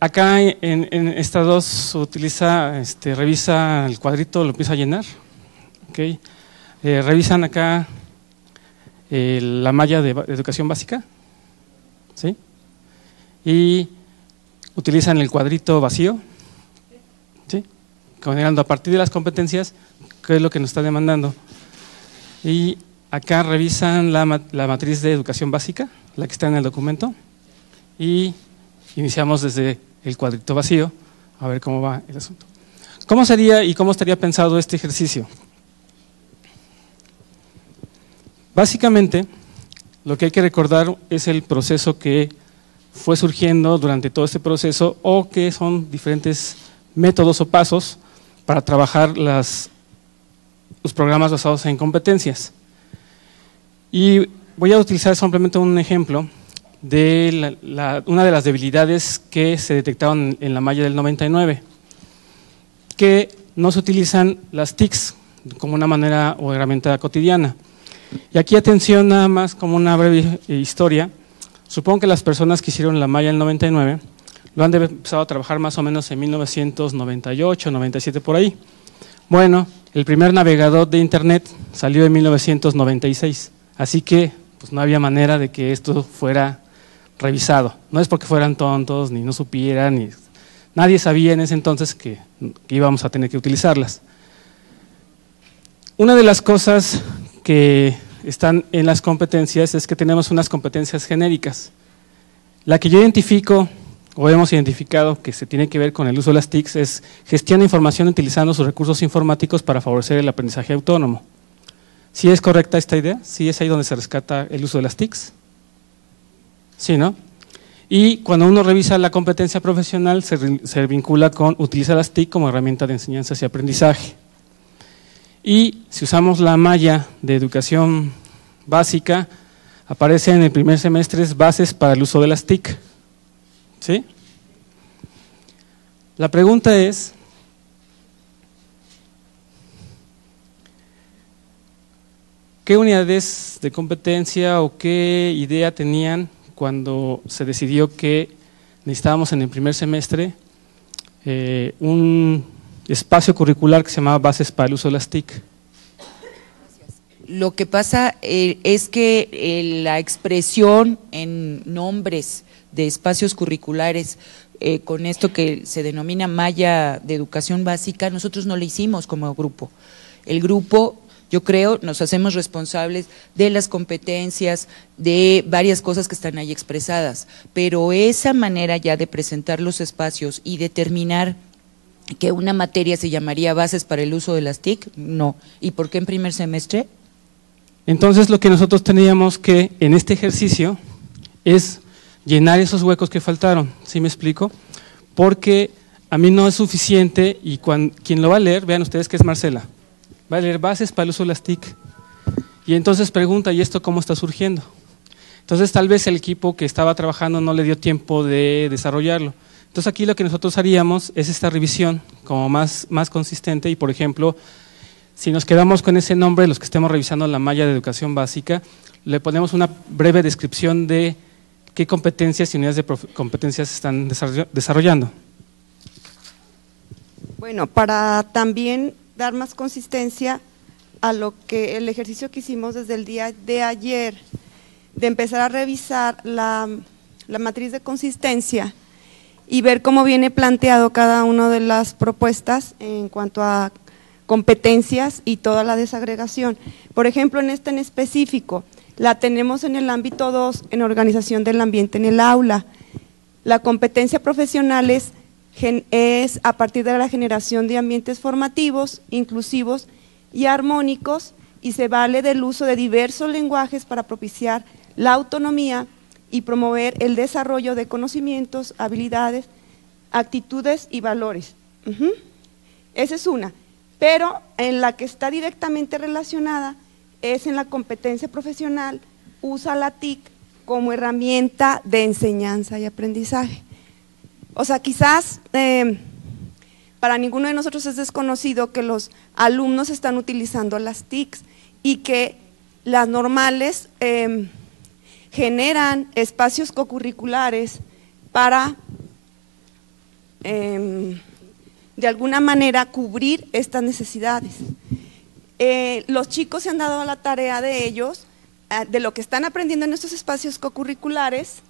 Acá en estas dos se utiliza, revisa el cuadrito, lo empieza a llenar. Okay. Revisan acá la malla de educación básica, ¿sí? Y utilizan el cuadrito vacío, ¿sí? Considerando a partir de las competencias qué es lo que nos está demandando. Y acá revisan la matriz de educación básica, la que está en el documento, y iniciamos desde el cuadrito vacío a ver cómo va el asunto. ¿Cómo sería y cómo estaría pensado este ejercicio? Básicamente, lo que hay que recordar es el proceso que fue surgiendo durante todo este proceso, o que son diferentes métodos o pasos para trabajar los programas basados en competencias. Y voy a utilizar simplemente un ejemplo de una de las debilidades que se detectaron en la malla del 99, que no se utilizan las TICs como una manera o herramienta cotidiana. Y aquí atención, nada más como una breve historia. Supongo que las personas que hicieron la malla del 99 lo han empezado a trabajar más o menos en 1998, 97 por ahí. Bueno, el primer navegador de internet salió en 1996, así que pues no había manera de que esto fuera revisado. No es porque fueran tontos, ni no supieran, ni nadie sabía en ese entonces que íbamos a tener que utilizarlas. Una de las cosas que están en las competencias es que tenemos unas competencias genéricas. La que yo identifico, o hemos identificado, que se tiene que ver con el uso de las TICs es gestiona información utilizando sus recursos informáticos para favorecer el aprendizaje autónomo. ¿Sí es correcta esta idea? ¿Sí es ahí donde se rescata el uso de las TICs? Sí, ¿no? Y cuando uno revisa la competencia profesional se vincula con utilizar las TIC como herramienta de enseñanza y aprendizaje. Y si usamos la malla de educación básica, aparece en el primer semestre bases para el uso de las TIC. ¿Sí? La pregunta es, ¿qué unidades de competencia o qué idea tenían cuando se decidió que necesitábamos en el primer semestre un espacio curricular que se llamaba Bases para el uso de las TIC? Lo que pasa es que la expresión en nombres de espacios curriculares, con esto que se denomina malla de educación básica, nosotros no lo hicimos como grupo. El grupo, yo creo, nos hacemos responsables de las competencias, de varias cosas que están ahí expresadas, pero esa manera ya de presentar los espacios y determinar que una materia se llamaría bases para el uso de las TIC, no. ¿Y por qué en primer semestre? Entonces lo que nosotros teníamos que en este ejercicio es llenar esos huecos que faltaron, ¿sí me explico? Porque a mí no es suficiente y quien lo va a leer, vean ustedes que es Marcela, va a leer bases para el uso de las TIC y entonces pregunta, ¿y esto cómo está surgiendo? Entonces tal vez el equipo que estaba trabajando no le dio tiempo de desarrollarlo. Entonces aquí lo que nosotros haríamos es esta revisión como más consistente y por ejemplo, si nos quedamos con ese nombre, los que estemos revisando la malla de educación básica, le ponemos una breve descripción de qué competencias y unidades de competencias están desarrollando. Bueno, para también dar más consistencia a lo que el ejercicio que hicimos desde el día de ayer, de empezar a revisar la matriz de consistencia y ver cómo viene planteado cada una de las propuestas en cuanto a competencias y toda la desagregación. Por ejemplo, en esta en específico, la tenemos en el ámbito 2, en organización del ambiente en el aula. La competencia profesional es a partir de la generación de ambientes formativos, inclusivos y armónicos, y se vale del uso de diversos lenguajes para propiciar la autonomía y promover el desarrollo de conocimientos, habilidades, actitudes y valores. Esa es una, pero en la que está directamente relacionada es en la competencia profesional, usa la TIC como herramienta de enseñanza y aprendizaje. O sea, quizás para ninguno de nosotros es desconocido que los alumnos están utilizando las TICs y que las normales generan espacios cocurriculares para de alguna manera cubrir estas necesidades. Los chicos se han dado la tarea de ellos, de lo que están aprendiendo en estos espacios cocurriculares,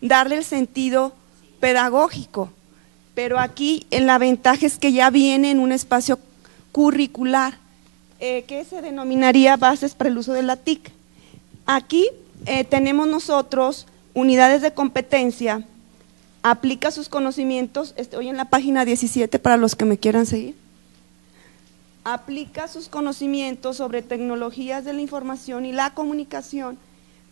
darle el sentido pedagógico, pero aquí la ventaja es que ya viene en un espacio curricular, que se denominaría bases para el uso de la TIC. Aquí tenemos nosotros unidades de competencia, aplica sus conocimientos, estoy en la página 17 para los que me quieran seguir. Aplica sus conocimientos sobre tecnologías de la información y la comunicación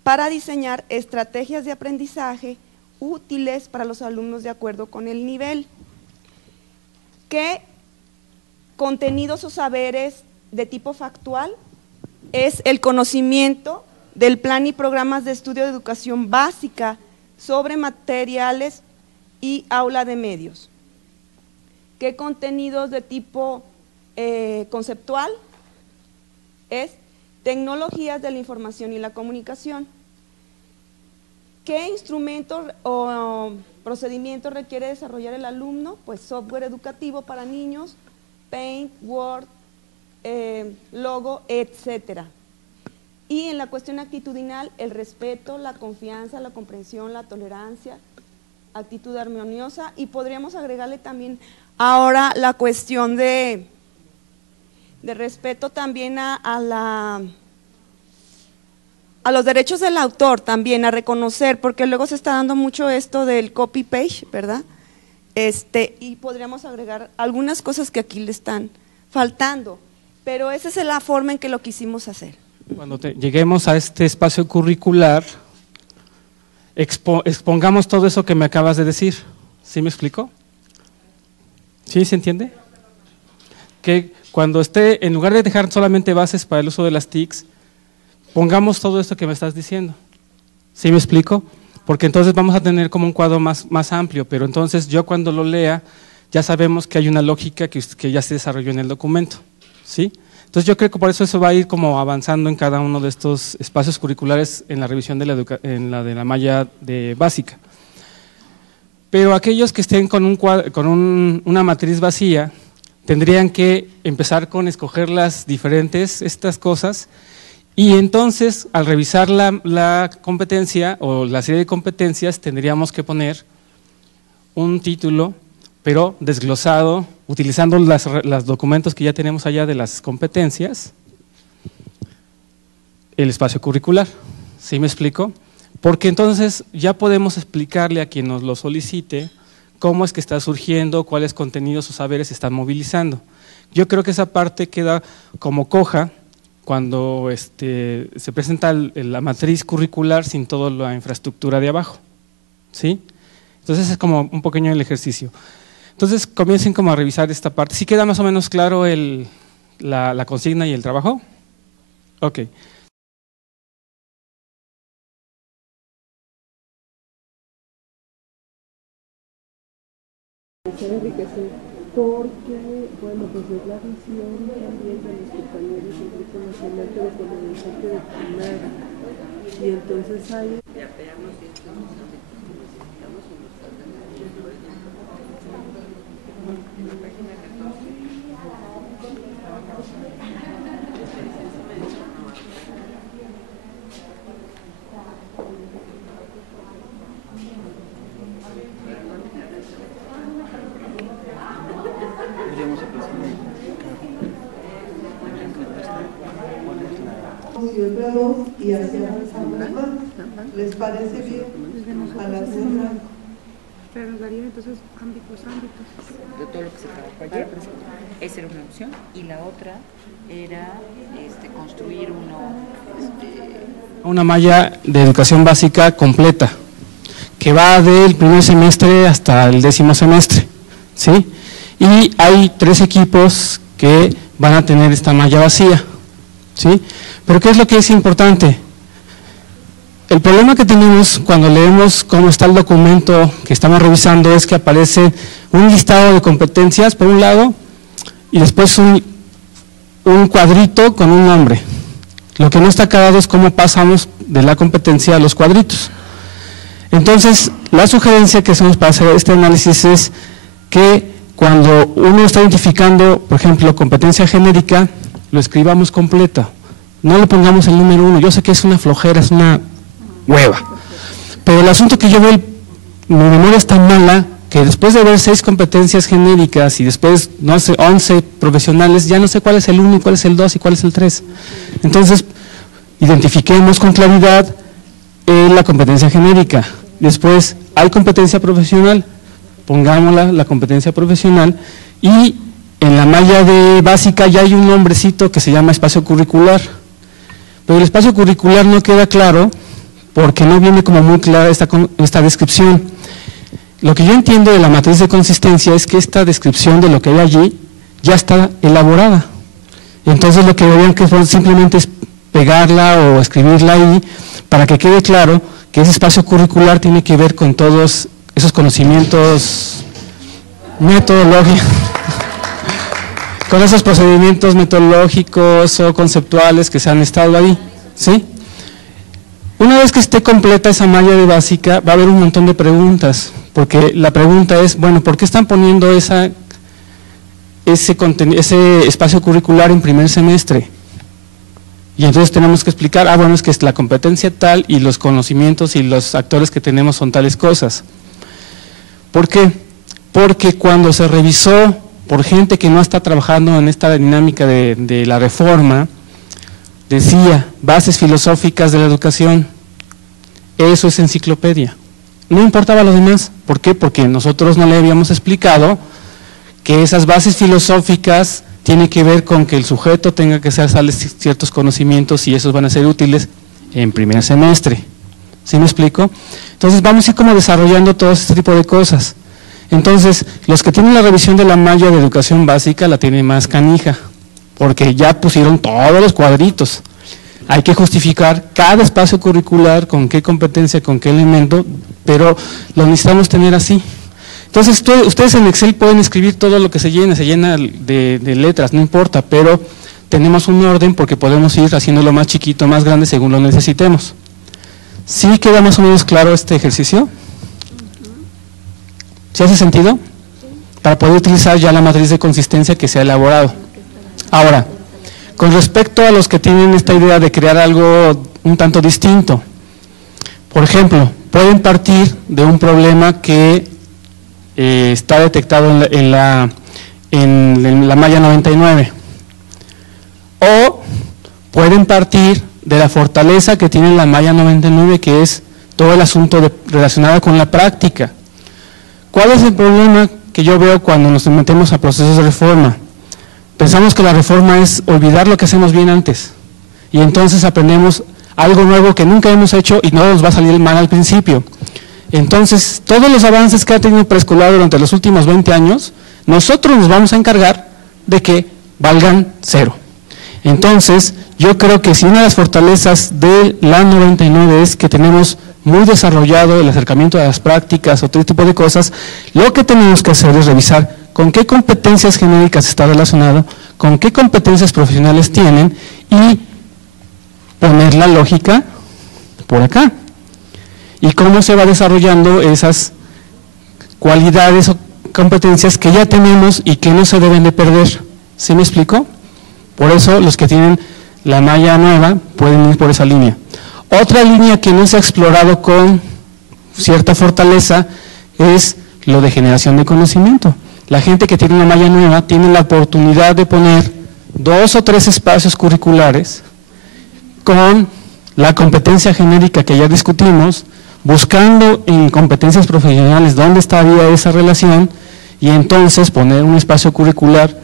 para diseñar estrategias de aprendizaje útiles para los alumnos de acuerdo con el nivel. ¿Qué contenidos o saberes de tipo factual? Es el conocimiento del plan y programas de estudio de educación básica sobre materiales y aula de medios. ¿Qué contenidos de tipo conceptual? Es tecnologías de la información y la comunicación. ¿Qué instrumentos o procedimientos requiere desarrollar el alumno? Pues software educativo para niños, Paint, Word, Logo, etcétera. Y en la cuestión actitudinal, el respeto, la confianza, la comprensión, la tolerancia, actitud armoniosa, y podríamos agregarle también ahora la cuestión de respeto también a los derechos del autor también, a reconocer, porque luego se está dando mucho esto del copy-paste, ¿verdad? Y podríamos agregar algunas cosas que aquí le están faltando, pero esa es la forma en que lo quisimos hacer. Cuando lleguemos a este espacio curricular, expongamos todo eso que me acabas de decir. ¿Sí me explico? ¿Sí se entiende? Que cuando esté, en lugar de dejar solamente bases para el uso de las TICs, pongamos todo esto que me estás diciendo. ¿Sí me explico? Porque entonces vamos a tener como un cuadro más amplio, pero entonces yo cuando lo lea ya sabemos que hay una lógica que ya se desarrolló en el documento. ¿Sí? Entonces yo creo que por eso va a ir como avanzando en cada uno de estos espacios curriculares en la revisión de la malla básica. Pero aquellos que estén con una matriz vacía tendrían que empezar con escoger las diferentes estas cosas, y entonces al revisar la competencia o la serie de competencias tendríamos que poner un título, pero desglosado, utilizando los documentos que ya tenemos allá de las competencias, el espacio curricular. ¿Sí me explico? Porque entonces ya podemos explicarle a quien nos lo solicite cómo es que está surgiendo, cuáles contenidos o saberes se están movilizando. Yo creo que esa parte queda como coja cuando se presenta la matriz curricular sin toda la infraestructura de abajo. ¿Sí? Entonces es como un pequeño el ejercicio. Entonces comiencen como a revisar esta parte. ¿Sí queda más o menos claro la consigna y el trabajo? Ok. Enriquecer, porque, bueno, pues es la visión también de los compañeros del Grupo Nacional, pero con el enfoque de primaria. Y entonces hay… Siempre dos y así avanzamos más. ¿Les parece bien? A la cena. Pero daría entonces ámbitos. De todo lo que se trabajó ayer, esa era una opción, y la otra era construir una malla de educación básica completa, que va del primer semestre hasta el 10º semestre, ¿sí? Y hay 3 equipos que van a tener esta malla vacía, ¿sí? Pero ¿qué es lo que es importante? El problema que tenemos cuando leemos cómo está el documento que estamos revisando es que aparece un listado de competencias por un lado y después un cuadrito con un nombre. Lo que no está aclarado es cómo pasamos de la competencia a los cuadritos. Entonces, la sugerencia que hacemos para hacer este análisis es que cuando uno está identificando, por ejemplo, competencia genérica, lo escribamos completa. No le pongamos el número 1. Yo sé que es una flojera, es una hueva. Pero el asunto que yo veo, mi memoria es tan mala que después de ver 6 competencias genéricas y después, no sé, 11 profesionales, ya no sé cuál es el 1 y cuál es el 2 y cuál es el 3. Entonces, identifiquemos con claridad la competencia genérica. Después, hay competencia profesional, pongámosla, la competencia profesional, y en la malla de básica ya hay un nombrecito que se llama espacio curricular. Pero el espacio curricular no queda claro porque no viene como muy clara esta descripción. Lo que yo entiendo de la matriz de consistencia es que esta descripción de lo que hay allí ya está elaborada. Entonces lo que deberían que simplemente es pegarla o escribirla ahí para que quede claro que ese espacio curricular tiene que ver con todos esos conocimientos metodológicos, con esos procedimientos metodológicos o conceptuales que se han estado ahí, ¿sí? Una vez que esté completa esa malla de básica, va a haber un montón de preguntas, porque la pregunta es, bueno, ¿por qué están poniendo ese espacio curricular en primer semestre? Y entonces tenemos que explicar, bueno, es que es la competencia tal y los conocimientos y los actores que tenemos son tales cosas. ¿Por qué? Porque cuando se revisó por gente que no está trabajando en esta dinámica de la reforma, decía, bases filosóficas de la educación, eso es enciclopedia. No importaba lo demás. ¿Por qué? Porque nosotros no le habíamos explicado que esas bases filosóficas tienen que ver con que el sujeto tenga que hacer ciertos conocimientos y esos van a ser útiles en primer semestre. ¿Sí me explico? Entonces vamos a ir como desarrollando todo este tipo de cosas. Entonces, los que tienen la revisión de la malla de educación básica la tienen más canija, porque ya pusieron todos los cuadritos. Hay que justificar cada espacio curricular, con qué competencia, con qué elemento, pero lo necesitamos tener así. Entonces, ustedes en Excel pueden escribir todo lo que se llena de letras, no importa, pero tenemos un orden porque podemos ir haciéndolo más chiquito, más grande, según lo necesitemos. ¿Sí queda más o menos claro este ejercicio? ¿Sí hace sentido? Para poder utilizar ya la matriz de consistencia que se ha elaborado. Ahora, con respecto a los que tienen esta idea de crear algo un tanto distinto, por ejemplo, pueden partir de un problema que está detectado en la malla 99, o pueden partir de la fortaleza que tiene la malla 99, que es todo el asunto relacionado con la práctica. ¿Cuál es el problema que yo veo cuando nos metemos a procesos de reforma? Pensamos que la reforma es olvidar lo que hacemos bien antes, y entonces aprendemos algo nuevo que nunca hemos hecho y no nos va a salir mal al principio. Entonces, todos los avances que ha tenido preescolar durante los últimos 20 años, nosotros nos vamos a encargar de que valgan 0. Entonces, yo creo que si una de las fortalezas de la 99 es que tenemos muy desarrollado el acercamiento a las prácticas o otro tipo de cosas, lo que tenemos que hacer es revisar con qué competencias genéricas está relacionado, con qué competencias profesionales tienen y poner la lógica por acá. Y cómo se va desarrollando esas cualidades o competencias que ya tenemos y que no se deben de perder. ¿Sí me explico? Por eso los que tienen la malla nueva pueden ir por esa línea. Otra línea que no se ha explorado con cierta fortaleza es lo de generación de conocimiento. La gente que tiene una malla nueva tiene la oportunidad de poner 2 o 3 espacios curriculares con la competencia genérica que ya discutimos, buscando en competencias profesionales dónde estaría esa relación y entonces poner un espacio curricular.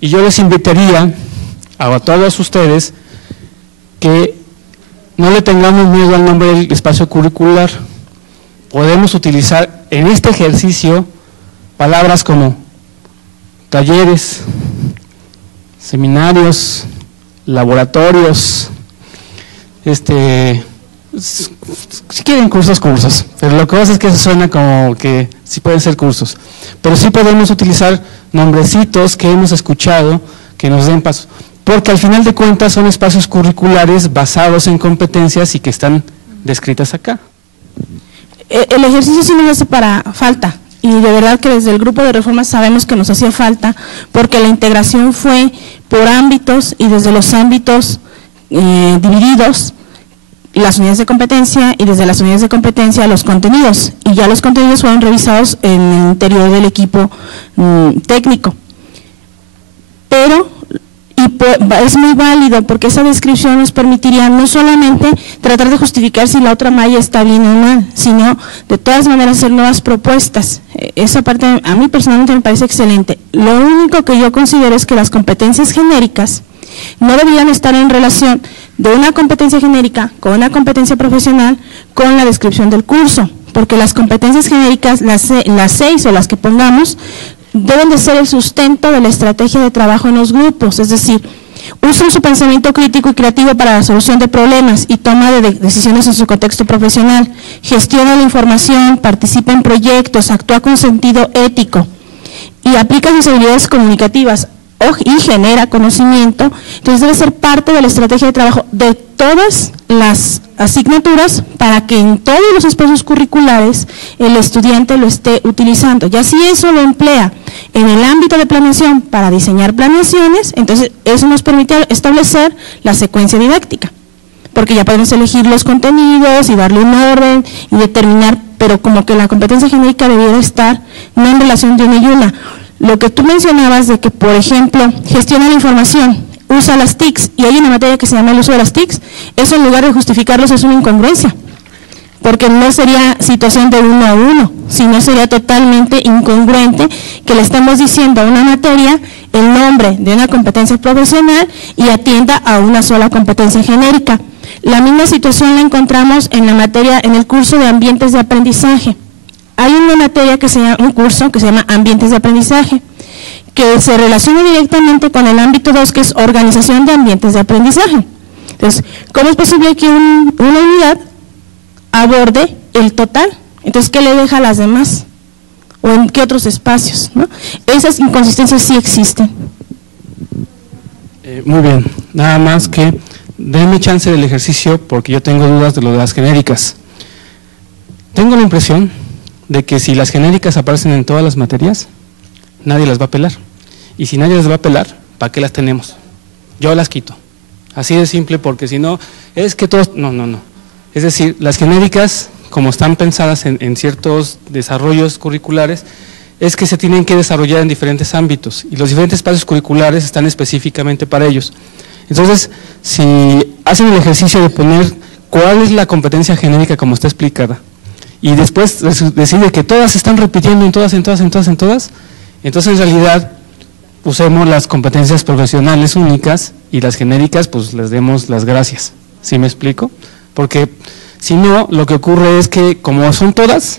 Y yo les invitaría a todos ustedes que no le tengamos miedo al nombre del espacio curricular, podemos utilizar en este ejercicio palabras como talleres, seminarios, laboratorios, si quieren cursos, pero lo que pasa es que eso suena como que sí pueden ser cursos, pero sí podemos utilizar nombrecitos que hemos escuchado que nos den pasos, porque al final de cuentas son espacios curriculares basados en competencias y que están descritas acá. El ejercicio sí nos hace para falta, y de verdad que desde el grupo de reformas sabemos que nos hacía falta, porque la integración fue por ámbitos y desde los ámbitos divididos, las unidades de competencia, y desde las unidades de competencia los contenidos, y ya los contenidos fueron revisados en el interior del equipo técnico. Pero es muy válido porque esa descripción nos permitiría no solamente tratar de justificar si la otra malla está bien o mal, sino de todas maneras hacer nuevas propuestas. Esa parte a mí personalmente me parece excelente. Lo único que yo considero es que las competencias genéricas no deberían estar en relación de una competencia genérica con una competencia profesional con la descripción del curso, porque las competencias genéricas, las 6 o las que pongamos, deben de ser el sustento de la estrategia de trabajo en los grupos, es decir, usan su pensamiento crítico y creativo para la solución de problemas y toma de decisiones en su contexto profesional, gestiona la información, participa en proyectos, actúa con sentido ético y aplica sus habilidades comunicativas y genera conocimiento. Entonces debe ser parte de la estrategia de trabajo de todas las asignaturas para que en todos los espacios curriculares el estudiante lo esté utilizando. Ya si eso lo emplea en el ámbito de planeación para diseñar planeaciones, entonces eso nos permite establecer la secuencia didáctica, porque ya podemos elegir los contenidos y darle un orden y determinar, pero como que la competencia genérica debiera estar no en relación de una y una. Lo que tú mencionabas de que, por ejemplo, gestiona la información, usa las TICs, y hay una materia que se llama el uso de las TICs, eso en lugar de justificarlos es una incongruencia, porque no sería situación de 1 a 1, sino sería totalmente incongruente que le estemos diciendo a una materia el nombre de una competencia profesional y atienda a una sola competencia genérica. La misma situación la encontramos en la materia, en el curso de ambientes de aprendizaje. Hay una materia un curso que se llama ambientes de aprendizaje, que se relaciona directamente con el ámbito 2, que es organización de ambientes de aprendizaje. Entonces, ¿cómo es posible que una unidad aborde el total? Entonces, ¿qué le deja a las demás? ¿O en qué otros espacios? ¿No? Esas inconsistencias sí existen. Muy bien, nada más que denme chance del ejercicio porque yo tengo dudas de lo de las genéricas. Tengo la impresión de que si las genéricas aparecen en todas las materias, nadie las va a pelar. Y si nadie las va a pelar, ¿para qué las tenemos? Yo las quito. Así de simple, porque si no, es que todos… No. Es decir, las genéricas, como están pensadas en ciertos desarrollos curriculares, es que se tienen que desarrollar en diferentes ámbitos, y los diferentes espacios curriculares están específicamente para ellos. Entonces, si hacen el ejercicio de poner cuál es la competencia genérica como está explicada, y después decide que todas se están repitiendo en todas, entonces en realidad usemos las competencias profesionales únicas y las genéricas pues les demos las gracias. ¿Sí me explico? Porque si no, lo que ocurre es que como son todas,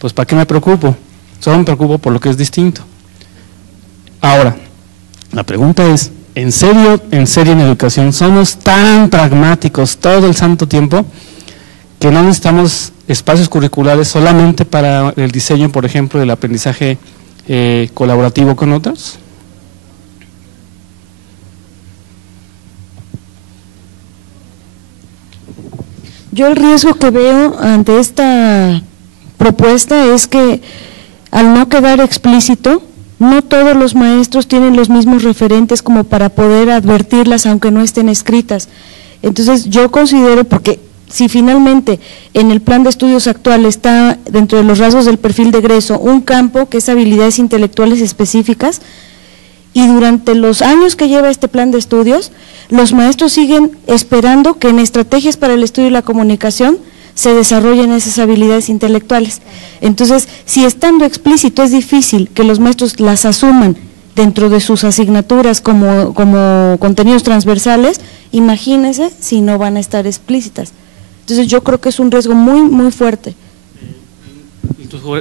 pues ¿para qué me preocupo? Solo me preocupo por lo que es distinto. Ahora, la pregunta es, ¿en serio en educación somos tan pragmáticos todo el santo tiempo que no necesitamos espacios curriculares solamente para el diseño, por ejemplo, del aprendizaje colaborativo con otros? Yo el riesgo que veo ante esta propuesta es que al no quedar explícito, no todos los maestros tienen los mismos referentes como para poder advertirlas aunque no estén escritas. Entonces yo considero, porque si finalmente en el plan de estudios actual está dentro de los rasgos del perfil de egreso un campo que es habilidades intelectuales específicas, y durante los años que lleva este plan de estudios, los maestros siguen esperando que en estrategias para el estudio y la comunicación se desarrollen esas habilidades intelectuales. Entonces, si estando explícito es difícil que los maestros las asuman dentro de sus asignaturas como contenidos transversales, imagínense si no van a estar explícitas. Entonces yo creo que es un riesgo muy, muy fuerte.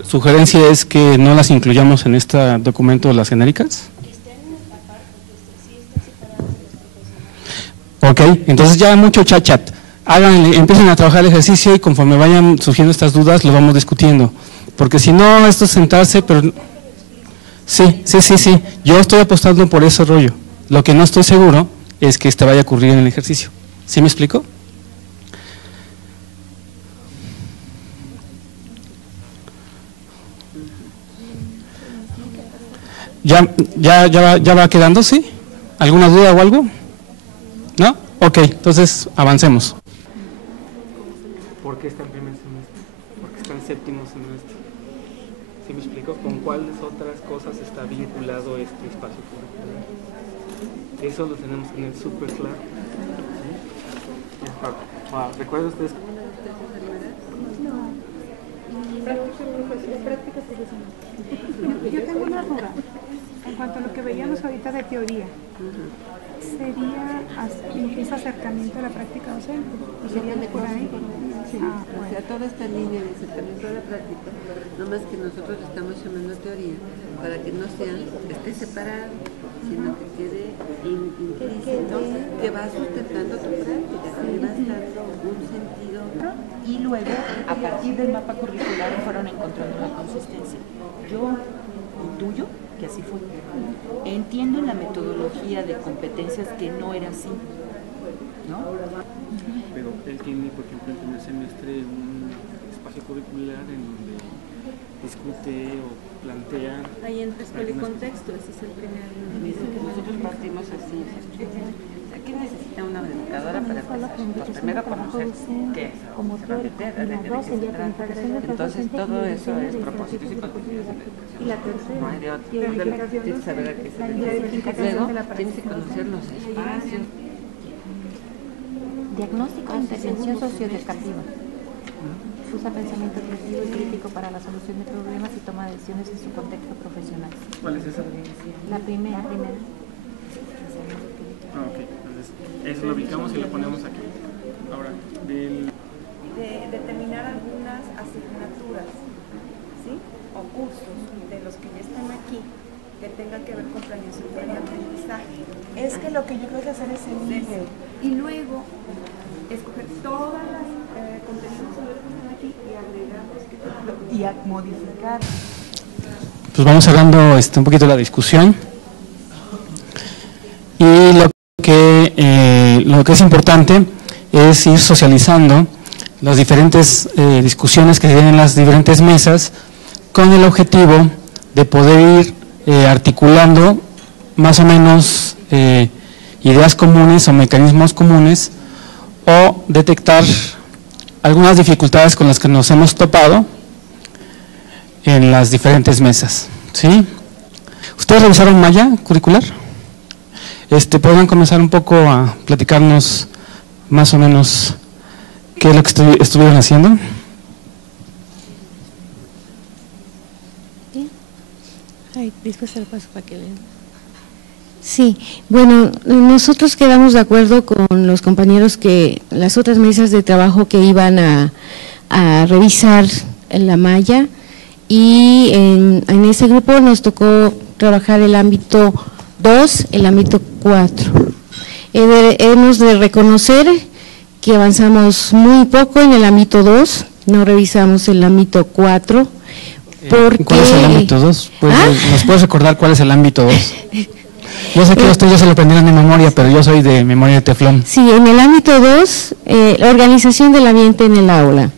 sugerencia es que no las incluyamos en este documento, las genéricas. Ok, entonces ya mucho chat. Empiecen a trabajar el ejercicio y conforme vayan surgiendo estas dudas lo vamos discutiendo. Porque si no, esto es sentarse, pero… Sí. Yo estoy apostando por ese rollo. Lo que no estoy seguro es que vaya a ocurrir en el ejercicio. ¿Sí me explico? ¿Ya va quedando, sí? ¿Alguna duda o algo? ¿No? Ok, entonces avancemos. ¿Por qué está en primer semestre? ¿Por qué está en séptimo semestre? ¿Sí me explico? ¿Con cuáles otras cosas está vinculado este espacio curricular? Eso lo tenemos que tener súper claro. ¿Recuerdan ustedes? Yo tengo una duda en cuanto a lo que veíamos ahorita de teoría. ¿Sería ese acercamiento a la práctica docente? ¿Y sería por ahí? Sí, o sea, toda esta línea de acercamiento a la práctica, no más que nosotros estamos llamando teoría, para que no esté separado, sino que quede implícito, que va sustentando tu práctica, que le vas dando un sentido. Y luego, a partir del mapa curricular, fueron encontrando la consistencia. Yo intuyo que así fue. Entiendo en la metodología de competencias que no era así, ¿no? Pero él tiene, por ejemplo, en primer semestre un espacio curricular en donde discute o plantea… Ahí entra escuela y contexto, ese es el primer… Nosotros partimos así. Aquí necesita una educadora para empezar. Pues primero conocer qué es, se va a meter, de qué se trata. Entonces todo eso es propósitos y contenidos de la educación. Y la tercera, no hay de otra. Tienes que saber a qué se dedica. Luego tienes que conocer los espacios. Diagnóstico e intervención socioeducativa. Usa pensamiento creativo y crítico para la solución de problemas y toma de decisiones en su contexto profesional. ¿Cuál es esa? La primera. Ok, entonces eso lo ubicamos y lo ponemos aquí. Ahora, de determinar algunas asignaturas, ¿sí? O cursos de los que ya están aquí que tengan que ver con planeación de aprendizaje. Es que lo que yo creo que hacer es el nivel y luego escoger todas las contenidos que están aquí y agregarlos y a modificar. Pues vamos cerrando un poquito la discusión. Y lo que es importante es ir socializando las diferentes discusiones que se tienen en las diferentes mesas con el objetivo de poder ir articulando más o menos ideas comunes o mecanismos comunes o detectar algunas dificultades con las que nos hemos topado en las diferentes mesas, ¿sí? ¿Ustedes revisaron malla curricular? ¿Podrían comenzar un poco a platicarnos más o menos qué es lo que estuvieron haciendo? Ay, dispuesta al paso para que lean. Sí, bueno, nosotros quedamos de acuerdo con los compañeros que las otras mesas de trabajo que iban a revisar la malla y en ese grupo nos tocó trabajar el ámbito 2, el ámbito 4. Hemos de reconocer que avanzamos muy poco en el ámbito 2, no revisamos el ámbito 4. Porque… ¿Cuál es el ámbito 2? ¿Nos puedes recordar cuál es el ámbito 2? Yo sé que ustedes ya se lo aprendieron de memoria, pero yo soy de memoria de teflón. Sí, en el ámbito 2, organización del ambiente en el aula.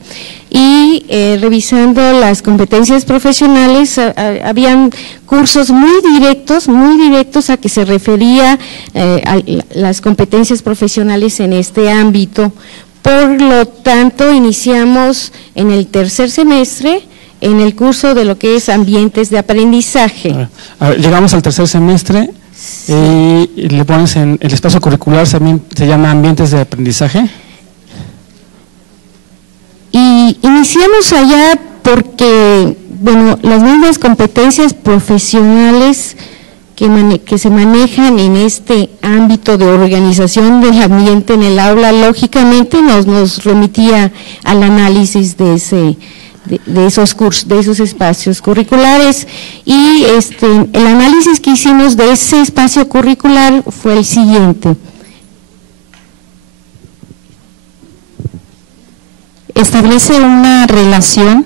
Y revisando las competencias profesionales, habían cursos muy directos a que se refería a las competencias profesionales en este ámbito. Por lo tanto, iniciamos en el tercer semestre en el curso de lo que es ambientes de aprendizaje. Llegamos al tercer semestre y le pones en el espacio curricular, se llama ambientes de aprendizaje. Y iniciamos allá porque, bueno, las mismas competencias profesionales que se manejan en este ámbito de organización del ambiente en el aula, lógicamente nos remitía al análisis de de esos cursos, de esos espacios curriculares. Y el análisis que hicimos de ese espacio curricular fue el siguiente. Establece una relación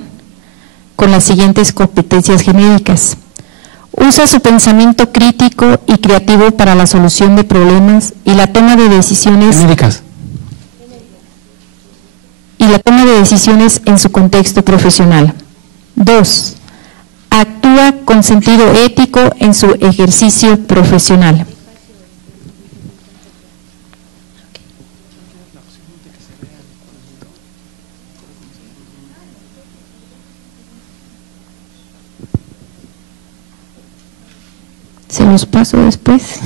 con las siguientes competencias genéricas. Usa su pensamiento crítico y creativo para la solución de problemas y la toma de decisiones genéricas. Y la toma de decisiones en su contexto profesional. 2. Actúa con sentido ético en su ejercicio profesional. Se los paso después.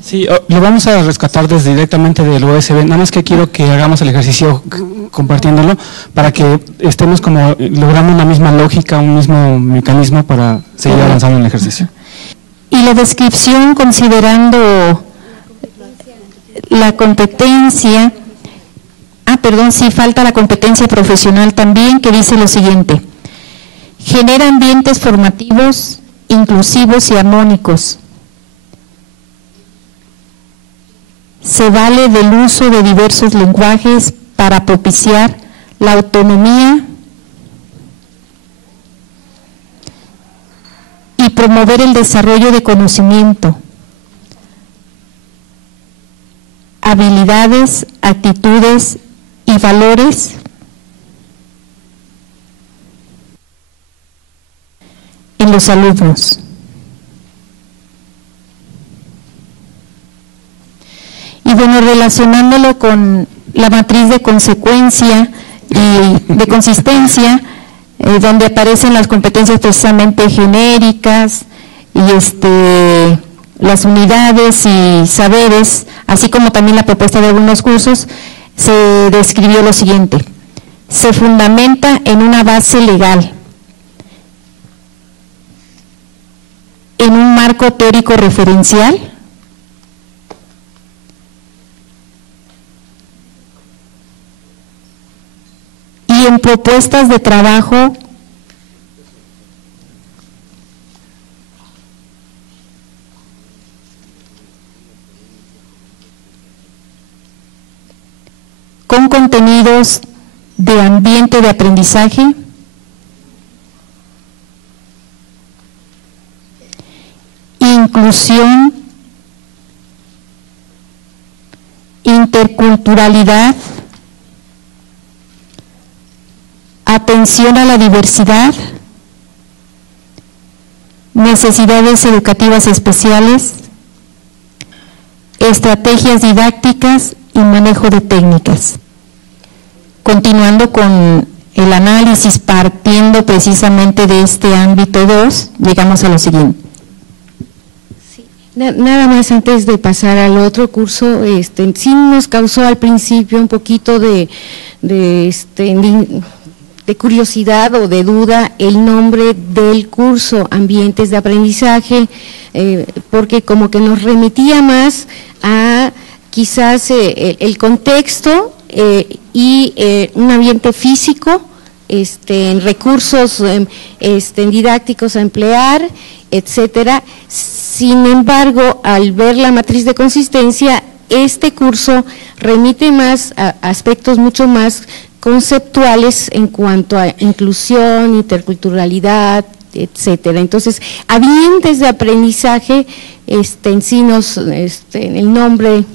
Sí, lo vamos a rescatar directamente del USB, nada más que quiero que hagamos el ejercicio compartiéndolo para que estemos como logrando una misma lógica, un mismo mecanismo para seguir avanzando en el ejercicio. Y la descripción considerando la competencia, sí, falta la competencia profesional también, que dice lo siguiente: genera ambientes formativos, inclusivos y armónicos. Se vale del uso de diversos lenguajes para propiciar la autonomía y promover el desarrollo de conocimiento, habilidades, actitudes y valores en los alumnos. Y bueno, relacionándolo con la matriz de consecuencia y de consistencia, donde aparecen las competencias precisamente genéricas y las unidades y saberes, así como también la propuesta de algunos cursos, se describió lo siguiente: se fundamenta en una base legal, en un marco teórico referencial, y en propuestas de trabajo con contenidos de ambiente de aprendizaje, inclusión, interculturalidad, atención a la diversidad, necesidades educativas especiales, estrategias didácticas y manejo de técnicas. Continuando con el análisis, partiendo precisamente de este ámbito 2, llegamos a lo siguiente. Sí. Nada más antes de pasar al otro curso, sí nos causó al principio un poquito de curiosidad o de duda el nombre del curso, Ambientes de Aprendizaje, porque como que nos remitía más a quizás el contexto y un ambiente físico, en recursos didácticos a emplear, etcétera. Sin embargo, al ver la matriz de consistencia, este curso remite más a aspectos mucho más conceptuales en cuanto a inclusión, interculturalidad, etcétera. Entonces, ambientes de aprendizaje, en sí el nombre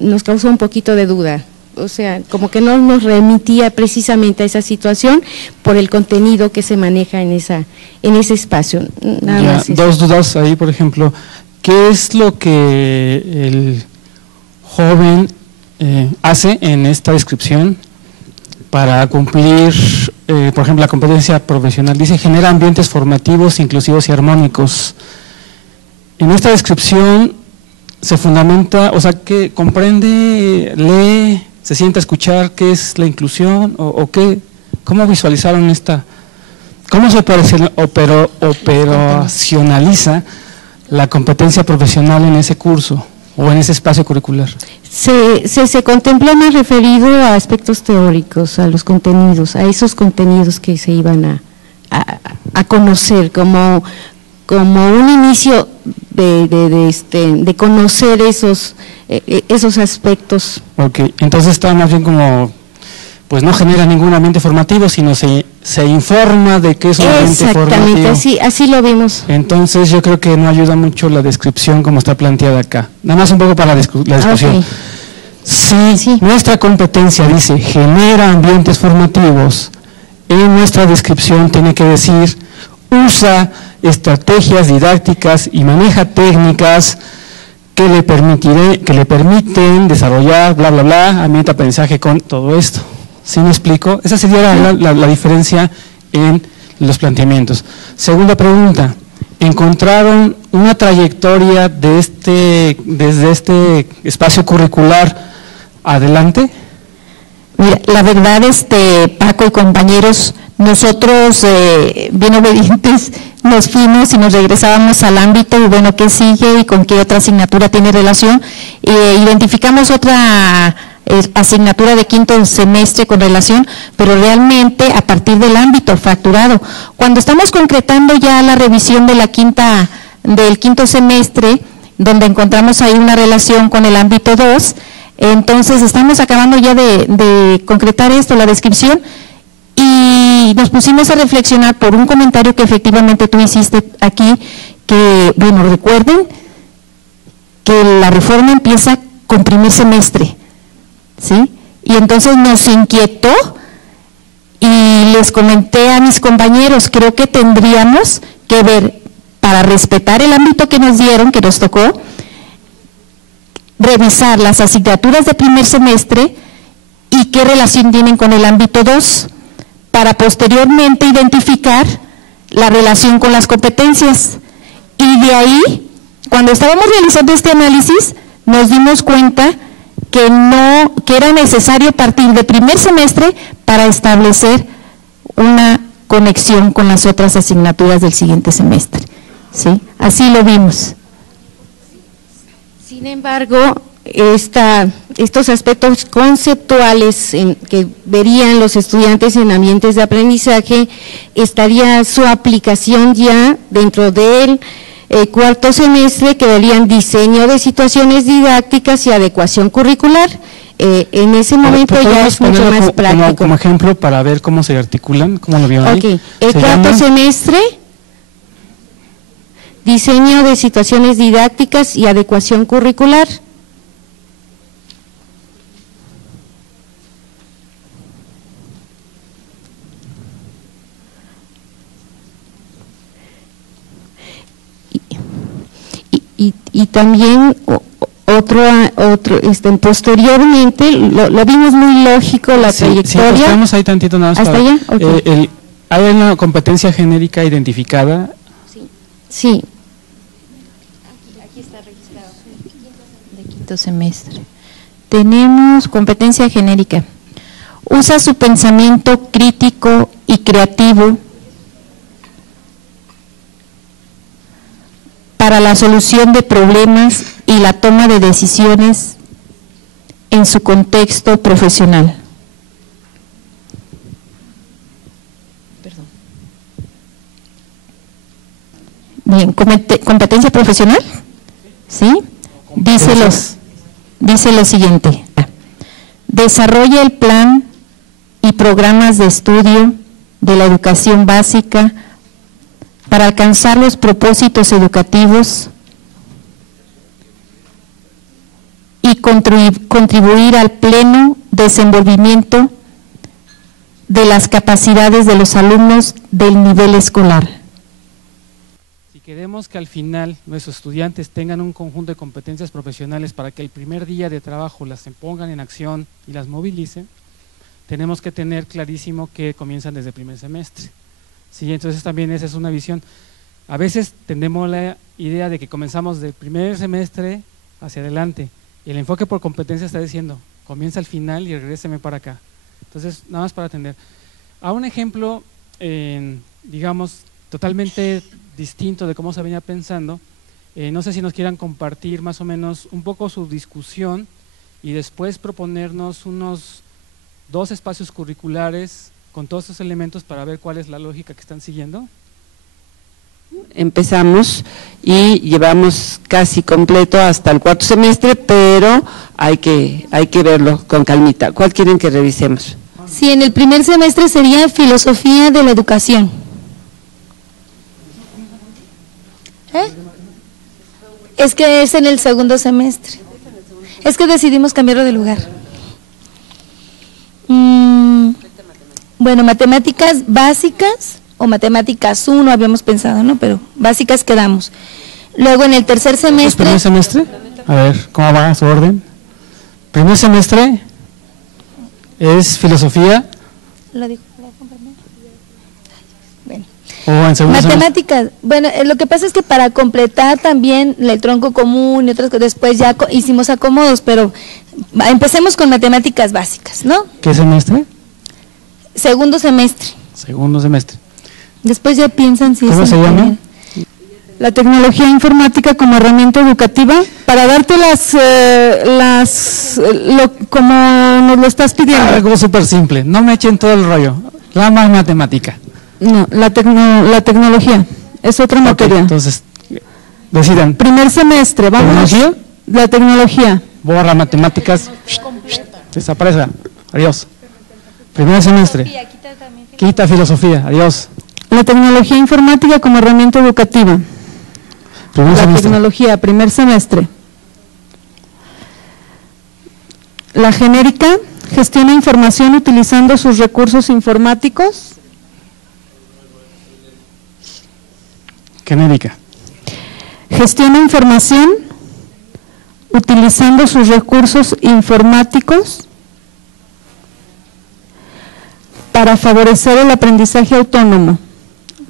nos causó un poquito de duda. O sea, como que no nos remitía precisamente a esa situación por el contenido que se maneja en ese espacio. Nada más. Dos dudas ahí, por ejemplo, ¿qué es lo que el joven hace en esta descripción para cumplir, por ejemplo, la competencia profesional? Dice, genera ambientes formativos, inclusivos y armónicos. En esta descripción se fundamenta, o sea, que comprende, lee, se sienta a escuchar qué es la inclusión o qué, cómo visualizaron esta, cómo se operacionaliza la competencia profesional en ese curso o en ese espacio curricular. Se contempla más referido a aspectos teóricos, a los contenidos, a esos contenidos que se iban a conocer como un inicio de conocer esos aspectos. Ok, entonces está más bien como, pues no genera ningún ambiente formativo, sino se informa de que es un ambiente formativo. Exactamente, así lo vimos. Entonces yo creo que no ayuda mucho la descripción como está planteada acá. Nada más un poco para la discusión. Okay. Si nuestra competencia dice genera ambientes formativos, en nuestra descripción tiene que decir usa estrategias didácticas y maneja técnicas que le permiten desarrollar bla bla bla ambiente de aprendizaje con todo esto. ¿Sí me explico? Esa sería la diferencia en los planteamientos. Segunda pregunta, ¿encontraron una trayectoria desde este espacio curricular adelante? Mira, la verdad, Paco y compañeros, nosotros bien obedientes nos fuimos y nos regresábamos al ámbito y bueno, ¿qué sigue y con qué otra asignatura tiene relación? Identificamos otra asignatura de quinto semestre con relación, pero realmente a partir del ámbito fracturado. Cuando estamos concretando ya la revisión de del quinto semestre, donde encontramos ahí una relación con el ámbito 2, entonces estamos acabando ya de concretar esto, la descripción, y nos pusimos a reflexionar por un comentario que efectivamente tú hiciste aquí, que, bueno, recuerden que la reforma empieza con primer semestre, ¿sí? Y entonces nos inquietó y les comenté a mis compañeros, creo que tendríamos que ver, para respetar el ámbito que nos dieron, que nos tocó, revisar las asignaturas de primer semestre y qué relación tienen con el ámbito 2, para posteriormente identificar la relación con las competencias. Y de ahí, cuando estábamos realizando este análisis, nos dimos cuenta que era necesario partir de primer semestre para establecer una conexión con las otras asignaturas del siguiente semestre, ¿sí? Así lo vimos. Sin embargo, estos aspectos conceptuales que verían los estudiantes en ambientes de aprendizaje, estaría su aplicación ya dentro del cuarto semestre, que verían diseño de situaciones didácticas y adecuación curricular. En ese momento ya es mucho más práctico. Como ejemplo para ver cómo se articulan, cómo lo vieron ahí. El cuarto semestre, diseño de situaciones didácticas y adecuación curricular. Y también posteriormente lo vimos muy lógico la trayectoria. Sí, estamos ahí tantito nada más. ¿Hasta allá? Okay. ¿Hay una competencia genérica identificada? Sí. Aquí está registrado. De quinto semestre. Tenemos competencia genérica. Usa su pensamiento crítico y creativo para la solución de problemas y la toma de decisiones en su contexto profesional. Perdón. Bien, competencia profesional, ¿sí? Dice lo siguiente: desarrolla el plan y programas de estudio de la educación básica para alcanzar los propósitos educativos y contribuir al pleno desenvolvimiento de las capacidades de los alumnos del nivel escolar. Si queremos que al final nuestros estudiantes tengan un conjunto de competencias profesionales para que el primer día de trabajo las pongan en acción y las movilicen, tenemos que tener clarísimo que comienzan desde el primer semestre. Sí, entonces también esa es una visión. A veces tenemos la idea de que comenzamos del primer semestre hacia adelante, y el enfoque por competencia está diciendo, comienza al final y regréseme para acá. Entonces, nada más para atender. A un ejemplo, digamos, totalmente distinto de cómo se venía pensando, no sé si nos quieran compartir más o menos un poco su discusión y después proponernos unos 2 espacios curriculares con todos estos elementos para ver cuál es la lógica que están siguiendo? Empezamos y llevamos casi completo hasta el 4º semestre, pero hay que verlo con calmita. ¿Cuál quieren que revisemos? Sí, en el primer semestre sería filosofía de la educación. Es que es en el 2º semestre. Es que decidimos cambiarlo de lugar. Bueno, matemáticas básicas o matemáticas 1 habíamos pensado, ¿no? Pero básicas quedamos. Luego en el tercer semestre… ¿Primer semestre? A ver, ¿cómo va su orden? Primer semestre es filosofía. Lo dijo la compañera. Bueno. ¿O en segundo Matemáticas. Bueno, lo que pasa es que para completar también el tronco común y otras cosas, después ya hicimos acomodos, pero empecemos con matemáticas básicas, ¿no? ¿Qué semestre? Segundo semestre. Segundo semestre. Después ya piensan si… ¿Cómo se llama? La tecnología informática como herramienta educativa, para darte como nos lo estás pidiendo. Algo súper simple, no me echen todo el rollo, la más matemática. No, la tecnología, es otra materia. Entonces, decidan. Primer semestre, vamos. ¿Tecnología? La tecnología. Borra matemáticas, desaparece, adiós. Primer semestre, quita filosofía, adiós. La tecnología informática como herramienta educativa. Primer semestre. Tecnología, primer semestre. La genérica gestiona información utilizando sus recursos informáticos. Genérica. Gestiona información utilizando sus recursos informáticos para favorecer el aprendizaje autónomo.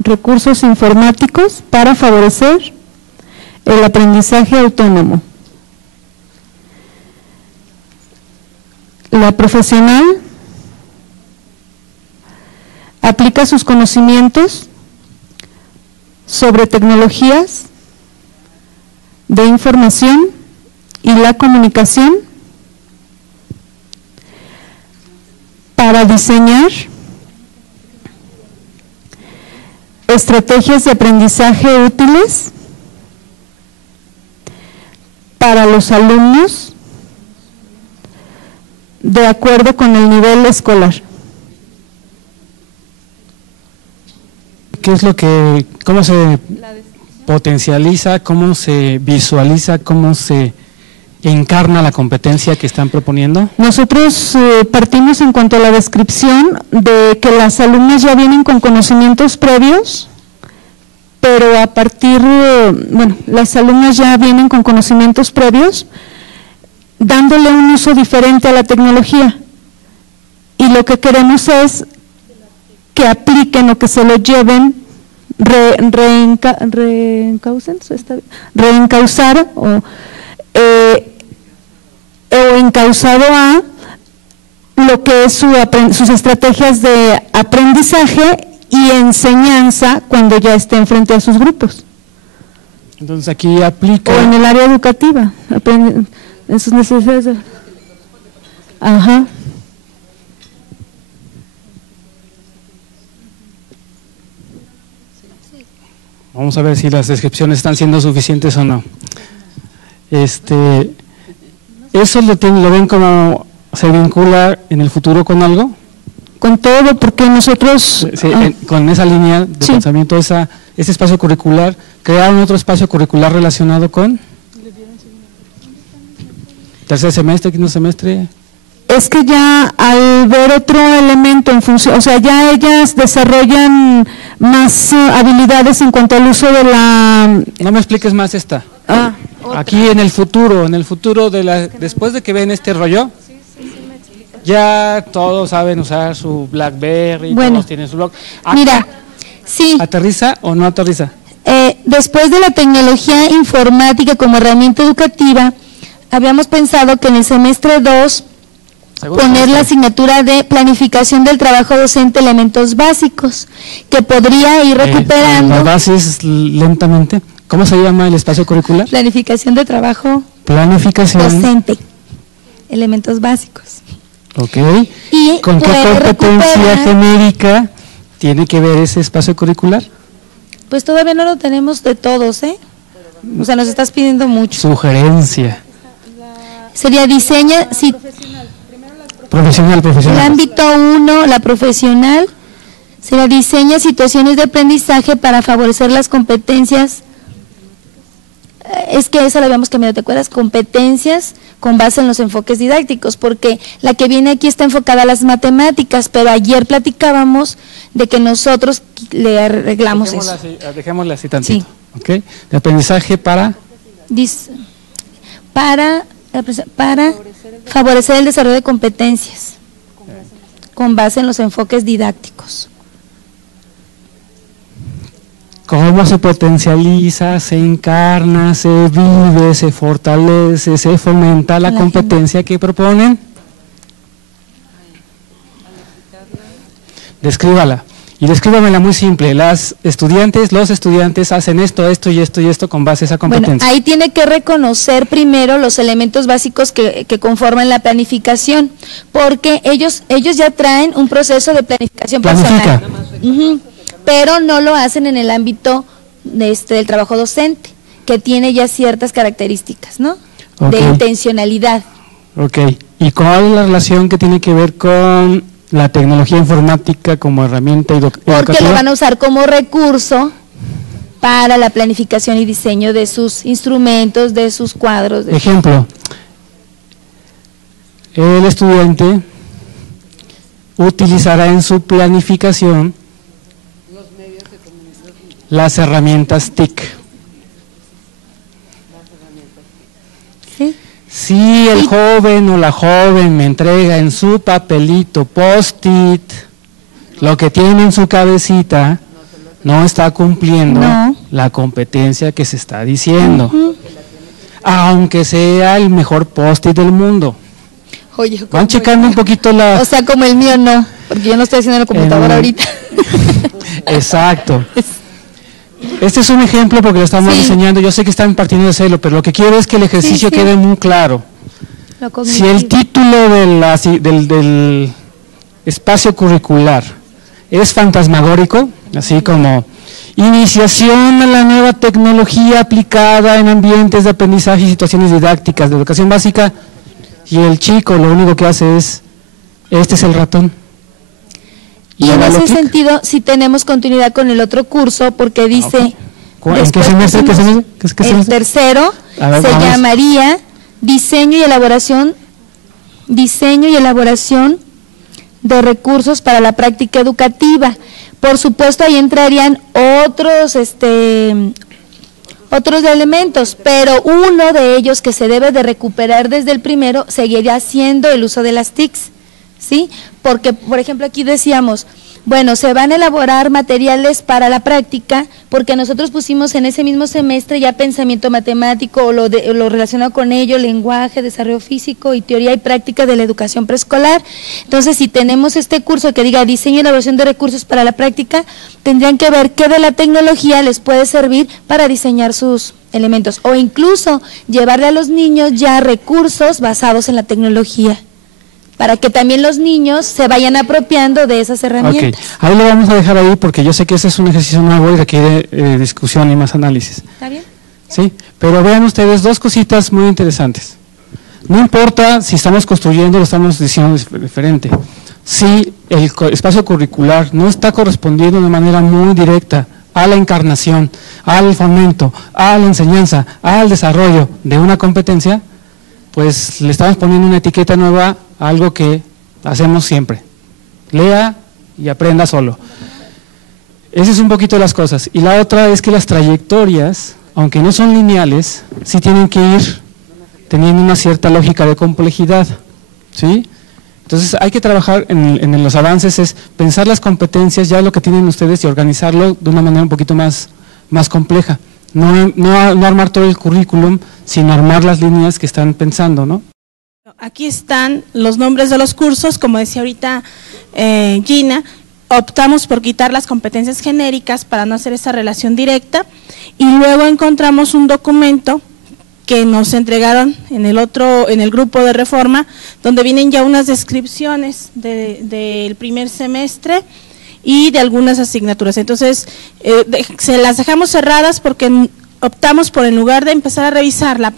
Recursos informáticos para favorecer el aprendizaje autónomo. La profesional aplica sus conocimientos sobre tecnologías de información y la comunicación para diseñar estrategias de aprendizaje útiles para los alumnos de acuerdo con el nivel escolar. ¿Qué es lo que, cómo se potencializa, cómo se visualiza, cómo se encarna la competencia que están proponiendo? Nosotros partimos en cuanto a la descripción de que las alumnas ya vienen con conocimientos previos, pero a partir, las alumnas ya vienen con conocimientos previos, dándole un uso diferente a la tecnología. Y lo que queremos es que apliquen o que se lo lleven, reencauzar o encauzado a lo que es sus estrategias de aprendizaje y enseñanza cuando ya estén frente a sus grupos. Entonces aquí aplica… O en el área educativa, en sus necesidades. Ajá. Vamos a ver si las descripciones están siendo suficientes o no. ¿Eso lo ven como se vincula en el futuro con algo? Con todo, porque nosotros… con esa línea de pensamiento, ese espacio curricular, ¿crearon otro espacio curricular relacionado con? ¿Tercer semestre, quinto semestre? Es que ya al ver otro elemento en función, o sea, ya ellas desarrollan más habilidades en cuanto al uso de la… No me expliques más esta. Aquí en el futuro después de que ven este rollo, ya todos saben usar su BlackBerry, todos tienen su blog. Mira, sí. ¿Aterriza o no aterriza? Después de la tecnología informática como herramienta educativa, habíamos pensado que en el semestre 2 poner la asignatura de planificación del trabajo docente, elementos básicos, que podría ir recuperando… Las bases lentamente. ¿Cómo se llama el espacio curricular? Planificación de trabajo docente. elementos básicos. Ok. Y ¿Con qué puede competencia recuperar- genérica tiene que ver ese espacio curricular? Pues todavía no lo tenemos de todos, ¿eh? O sea, nos estás pidiendo mucho. Sugerencia. Sería diseña, si Profesional. el ámbito 1, la profesional, sería diseña situaciones de aprendizaje para favorecer las competencias. Es que esa la habíamos cambiado, ¿te acuerdas? Competencias con base en los enfoques didácticos, porque la que viene aquí está enfocada a las matemáticas, pero ayer platicábamos de que nosotros le arreglamos eso. Dejémosla así tantito. ¿Ok? De aprendizaje para Para favorecer el desarrollo de competencias con base en los enfoques didácticos. cómo se potencializa, se encarna, se vive, se fortalece, se fomenta la competencia que proponen. Descríbala. Y descríbamela muy simple. Los estudiantes hacen esto, esto y esto y esto con base a esa competencia. Bueno, ahí tiene que reconocer primero los elementos básicos que conforman la planificación, porque ellos ya traen un proceso de planificación personal. Pero no lo hacen en el ámbito del trabajo docente, que tiene ya ciertas características, ¿no? De intencionalidad. Ok. ¿Y cuál es la relación que tiene que ver con la tecnología informática como herramienta educativa? Porque lo van a usar como recurso para la planificación y diseño de sus instrumentos, de sus cuadros. Ejemplo, el estudiante utilizará en su planificación las herramientas TIC. ¿Sí? Si el joven o la joven me entrega en su papelito post-it lo que tiene en su cabecita, no está cumpliendo la competencia que se está diciendo, aunque sea el mejor post-it del mundo. Oye, van checando un poquito la... O sea, como el mío no, porque yo no estoy haciendo la computadora ahorita. Exacto. Este es un ejemplo porque lo estamos diseñando. Yo sé que están partiendo de cero, pero lo que quiero es que el ejercicio quede muy claro. Si el título del espacio curricular es fantasmagórico, así como iniciación a la nueva tecnología aplicada en ambientes de aprendizaje y situaciones didácticas de educación básica, y el chico lo único que hace es, este es el ratón. Y en ese sentido, si tenemos continuidad con el otro curso, porque dice... ¿En qué semestre? El tercero se llamaría diseño y elaboración de recursos para la práctica educativa. Por supuesto, ahí entrarían otros elementos, pero uno de ellos que se debe de recuperar desde el primero seguiría siendo el uso de las TICs. ¿Sí? Porque, por ejemplo, aquí decíamos, bueno, se van a elaborar materiales para la práctica, porque nosotros pusimos en ese mismo semestre ya pensamiento matemático o lo relacionado con ello, lenguaje, desarrollo físico y teoría y práctica de la educación preescolar. Entonces, si tenemos este curso que diga diseño y elaboración de recursos para la práctica, tendrían que ver qué de la tecnología les puede servir para diseñar sus elementos, o incluso llevarle a los niños ya recursos basados en la tecnología, para que también los niños se vayan apropiando de esas herramientas. Ahí lo vamos a dejar ahí porque yo sé que ese es un ejercicio nuevo y requiere discusión y más análisis. ¿Está bien? Sí, pero vean ustedes dos cositas muy interesantes. No importa si estamos construyendo o lo estamos diciendo diferente. Si el espacio curricular no está correspondiendo de manera muy directa a la encarnación, al fomento, a la enseñanza, al desarrollo de una competencia, pues le estamos poniendo una etiqueta nueva a algo que hacemos siempre. Lea y aprenda solo. Esa es un poquito de las cosas. Y la otra es que las trayectorias, aunque no son lineales, sí tienen que ir teniendo una cierta lógica de complejidad. ¿Sí? Entonces hay que trabajar en los avances, es pensar las competencias, ya lo que tienen ustedes, y organizarlo de una manera un poquito más compleja. No armar todo el currículum, sino armar las líneas que están pensando, ¿no? Aquí están los nombres de los cursos, como decía ahorita Gina, optamos por quitar las competencias genéricas para no hacer esa relación directa, y luego encontramos un documento que nos entregaron en el grupo de reforma, donde vienen ya unas descripciones del primer semestre y de algunas asignaturas. Entonces, se las dejamos cerradas porque optamos por, en lugar de empezar a revisar el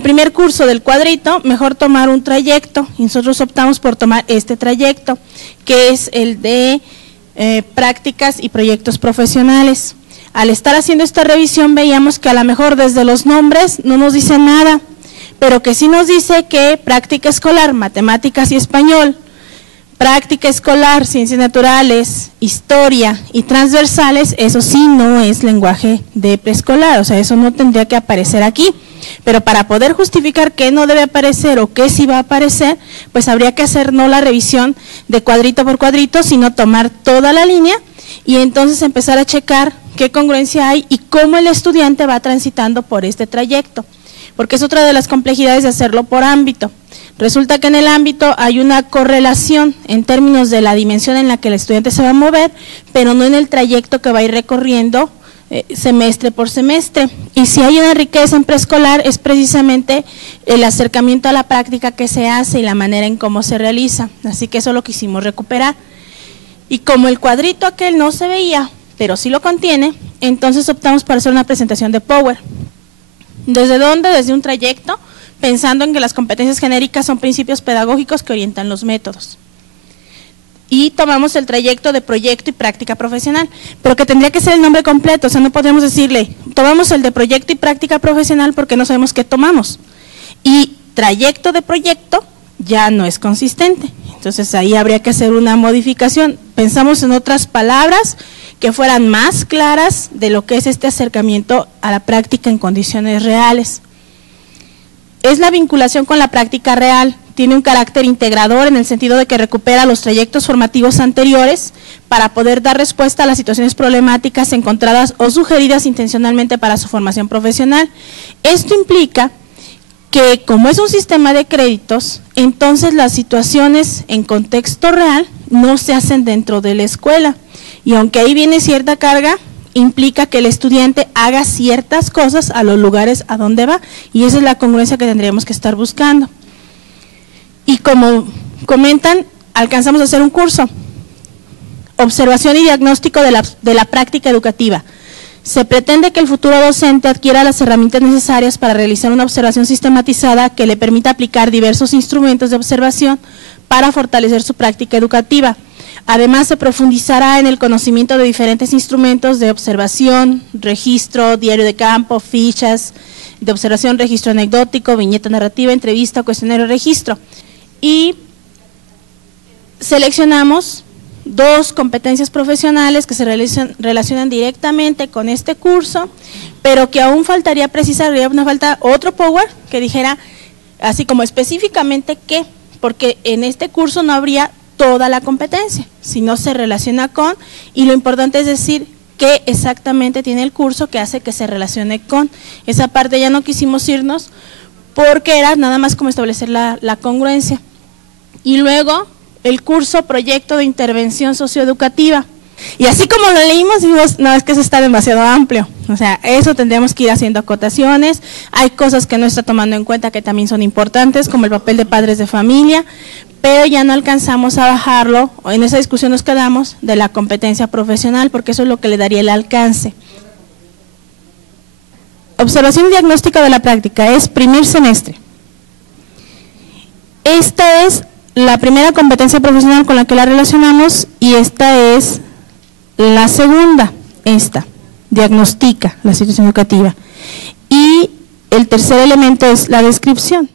primer curso del cuadrito, mejor tomar un trayecto, y nosotros optamos por tomar este trayecto, que es el de prácticas y proyectos profesionales. Al estar haciendo esta revisión veíamos que a lo mejor desde los nombres no nos dice nada, pero que sí nos dice que práctica escolar, matemáticas y español, práctica escolar, ciencias naturales, historia y transversales, eso sí no es lenguaje de preescolar, o sea, eso no tendría que aparecer aquí. Pero para poder justificar qué no debe aparecer o qué sí va a aparecer, pues habría que hacer no la revisión de cuadrito por cuadrito, sino tomar toda la línea y entonces empezar a checar qué congruencia hay y cómo el estudiante va transitando por este trayecto, porque es otra de las complejidades de hacerlo por ámbito. Resulta que en el ámbito hay una correlación en términos de la dimensión en la que el estudiante se va a mover, pero no en el trayecto que va a ir recorriendo semestre por semestre. Y si hay una riqueza en preescolar es precisamente el acercamiento a la práctica que se hace y la manera en cómo se realiza. Así que eso lo quisimos recuperar. Y como el cuadrito aquel no se veía, pero sí lo contiene, entonces optamos por hacer una presentación de Power. ¿Desde dónde? Desde un trayecto, pensando en que las competencias genéricas son principios pedagógicos que orientan los métodos. Y tomamos el trayecto de proyecto y práctica profesional, pero que tendría que ser el nombre completo, o sea, no podríamos decirle, tomamos el de proyecto y práctica profesional porque no sabemos qué tomamos. Y trayecto de proyecto ya no es consistente, entonces ahí habría que hacer una modificación. Pensamos en otras palabras que fueran más claras de lo que es este acercamiento a la práctica en condiciones reales. Es la vinculación con la práctica real, tiene un carácter integrador en el sentido de que recupera los trayectos formativos anteriores para poder dar respuesta a las situaciones problemáticas encontradas o sugeridas intencionalmente para su formación profesional. Esto implica que como es un sistema de créditos, entonces las situaciones en contexto real no se hacen dentro de la escuela, y aunque ahí viene cierta carga, implica que el estudiante haga ciertas cosas a los lugares a donde va, y esa es la congruencia que tendríamos que estar buscando. Y como comentan, alcanzamos a hacer un curso, observación y diagnóstico de la práctica educativa. Se pretende que el futuro docente adquiera las herramientas necesarias para realizar una observación sistematizada que le permita aplicar diversos instrumentos de observación para fortalecer su práctica educativa. Además, se profundizará en el conocimiento de diferentes instrumentos de observación, registro, diario de campo, fichas de observación, registro anecdótico, viñeta narrativa, entrevista, cuestionario, registro. Y seleccionamos 2 competencias profesionales que se relacionan directamente con este curso, pero que aún faltaría precisar, nos falta otro Power que dijera así como específicamente qué, porque en este curso no habría toda la competencia, sino se relaciona con, y lo importante es decir qué exactamente tiene el curso que hace que se relacione con. Esa parte ya no quisimos irnos porque era nada más como establecer la congruencia. Y luego el curso proyecto de intervención socioeducativa. Y así como lo leímos, dijimos, no, es que eso está demasiado amplio. O sea, eso tendríamos que ir haciendo acotaciones. Hay cosas que no está tomando en cuenta que también son importantes, como el papel de padres de familia, pero ya no alcanzamos a bajarlo, o en esa discusión nos quedamos de la competencia profesional, porque eso es lo que le daría el alcance. Observación y diagnóstico de la práctica, es primer semestre. Esta es la primera competencia profesional con la que la relacionamos y esta es la segunda, diagnostica la situación educativa. Y el tercer elemento es la descripción.